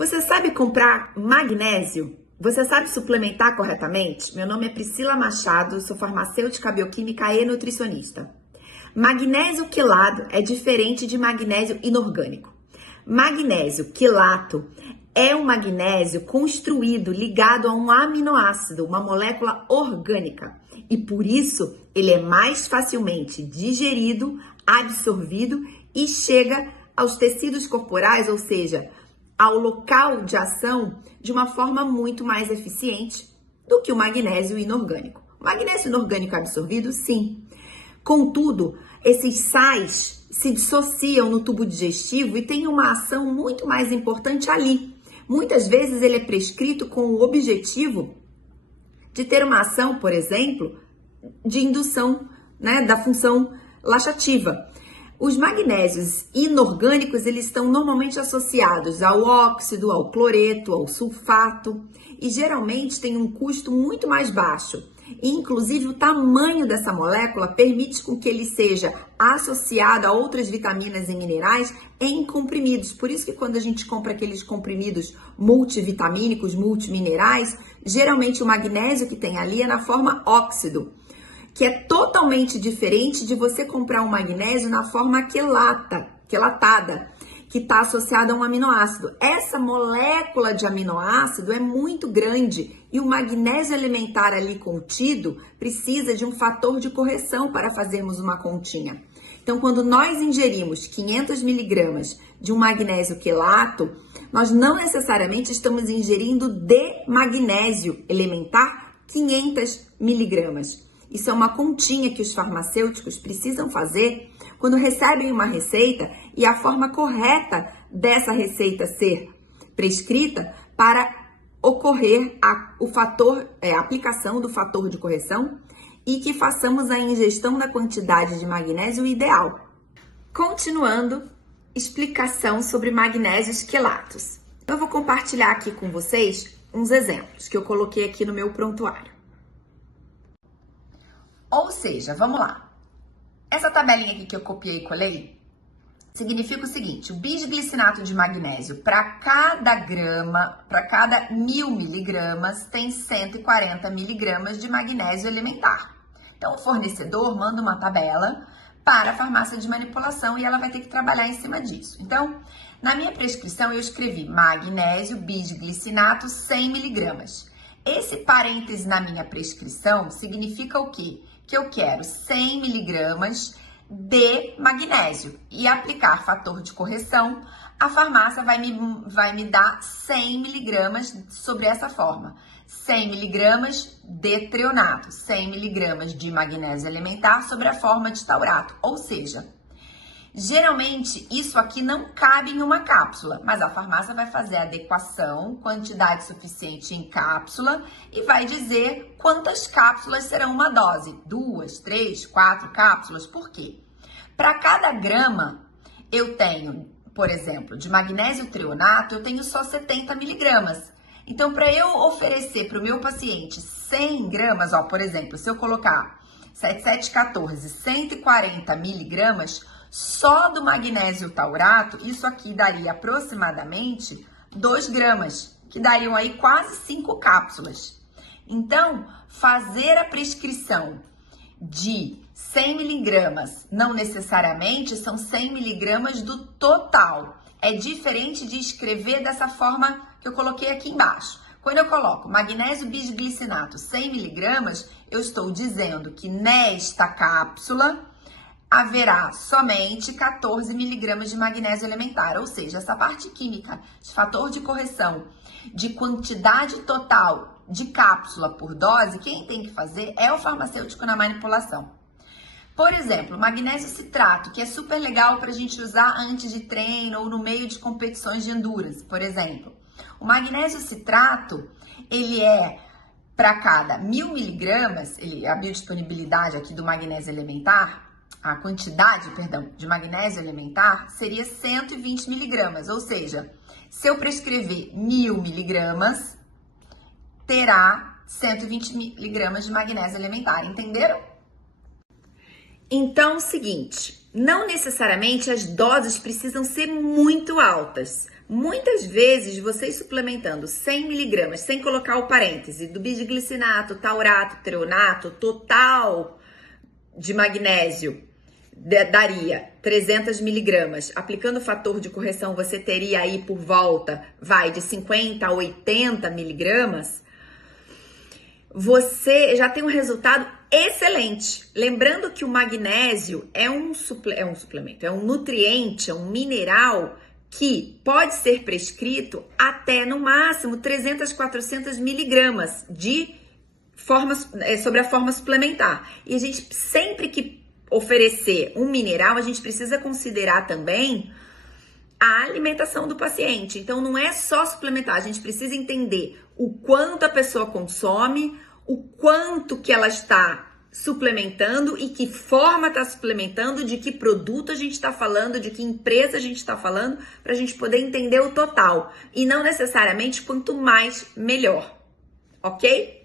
Você sabe comprar magnésio? Você sabe suplementar corretamente? Meu nome é Priscila Machado, sou farmacêutica bioquímica e nutricionista. Magnésio quelado é diferente de magnésio inorgânico. Magnésio quelato é um magnésio construído ligado a um aminoácido, uma molécula orgânica. E por isso ele é mais facilmente digerido, absorvido e chega aos tecidos corporais, ou seja, ao local de ação de uma forma muito mais eficiente do que o magnésio inorgânico. O magnésio inorgânico absorvido, sim. Contudo, esses sais se dissociam no tubo digestivo e têm uma ação muito mais importante ali. Muitas vezes ele é prescrito com o objetivo de ter uma ação, por exemplo, de indução, da função laxativa. Os magnésios inorgânicos, eles estão normalmente associados ao óxido, ao cloreto, ao sulfato e geralmente tem um custo muito mais baixo. E, inclusive, o tamanho dessa molécula permite com que ele seja associado a outras vitaminas e minerais em comprimidos. Por isso que quando a gente compra aqueles comprimidos multivitamínicos, multiminerais, geralmente o magnésio que tem ali é na forma óxido, que é totalmente diferente de você comprar um magnésio na forma quelatada, que está associada a um aminoácido. Essa molécula de aminoácido é muito grande e o magnésio elementar ali contido precisa de um fator de correção para fazermos uma continha. Então, quando nós ingerimos 500 miligramas de um magnésio quelato, nós não necessariamente estamos ingerindo de magnésio elementar 500 miligramas. Isso é uma continha que os farmacêuticos precisam fazer quando recebem uma receita e a forma correta dessa receita ser prescrita para ocorrer a aplicação do fator de correção e que façamos a ingestão da quantidade de magnésio ideal. Continuando, explicação sobre magnésios quelatos. Eu vou compartilhar aqui com vocês uns exemplos que eu coloquei aqui no meu prontuário. Ou seja, vamos lá. Essa tabelinha aqui que eu copiei e colei significa o seguinte: o bisglicinato de magnésio para cada grama, para cada 1000 miligramas, tem 140 miligramas de magnésio elementar. Então, o fornecedor manda uma tabela para a farmácia de manipulação e ela vai ter que trabalhar em cima disso. Então, na minha prescrição, eu escrevi magnésio bisglicinato 100 miligramas. Esse parêntese na minha prescrição significa o quê? Que eu quero 100 miligramas de magnésio e aplicar fator de correção, a farmácia vai me dar 100 miligramas sobre essa forma. 100 miligramas de treonato, 100 miligramas de magnésio elementar sobre a forma de taurato. Ou seja, geralmente isso aqui não cabe em uma cápsula, mas a farmácia vai fazer a adequação, quantidade suficiente em cápsula e vai dizer quantas cápsulas serão uma dose. 2, 3, 4 cápsulas. Por quê? Para cada grama eu tenho, por exemplo, de magnésio treonato, eu tenho só 70 miligramas. Então, para eu oferecer para o meu paciente 100 gramas, por exemplo, se eu colocar 7714, 140 miligramas, só do magnésio taurato, isso aqui daria aproximadamente 2 gramas, que dariam aí quase 5 cápsulas. Então, fazer a prescrição de 100 miligramas, não necessariamente são 100 miligramas do total. É diferente de escrever dessa forma que eu coloquei aqui embaixo. Quando eu coloco magnésio bisglicinato 100 miligramas, eu estou dizendo que nesta cápsula haverá somente 14 miligramas de magnésio elementar, ou seja, essa parte química de fator de correção de quantidade total de cápsula por dose, quem tem que fazer é o farmacêutico na manipulação. Por exemplo, magnésio citrato, que é super legal para a gente usar antes de treino ou no meio de competições de endurance, por exemplo. O magnésio citrato, ele é para cada 1000 miligramas, a biodisponibilidade aqui do magnésio elementar, a quantidade, de magnésio elementar seria 120 miligramas, ou seja, se eu prescrever 1000 miligramas, terá 120 miligramas de magnésio elementar, entenderam? Então, é o seguinte, não necessariamente as doses precisam ser muito altas Muitas vezes, vocês suplementando 100 miligramas, sem colocar o parêntese, do bisglicinato, taurato, treonato, total de magnésio, daria 300 miligramas. Aplicando o fator de correção, você teria aí por volta, de 50 a 80 miligramas. Você já tem um resultado excelente. Lembrando que o magnésio é um suplemento, é um nutriente, é um mineral que pode ser prescrito até no máximo 300, 400 miligramas sobre a forma suplementar. E a gente sempre que oferecer um mineral, a gente precisa considerar também a alimentação do paciente. Então, não é só suplementar, a gente precisa entender o quanto a pessoa consome, o quanto que ela está suplementando e que forma está suplementando, de que produto a gente está falando, de que empresa a gente está falando, para a gente poder entender o total. E não necessariamente quanto mais, melhor. Ok?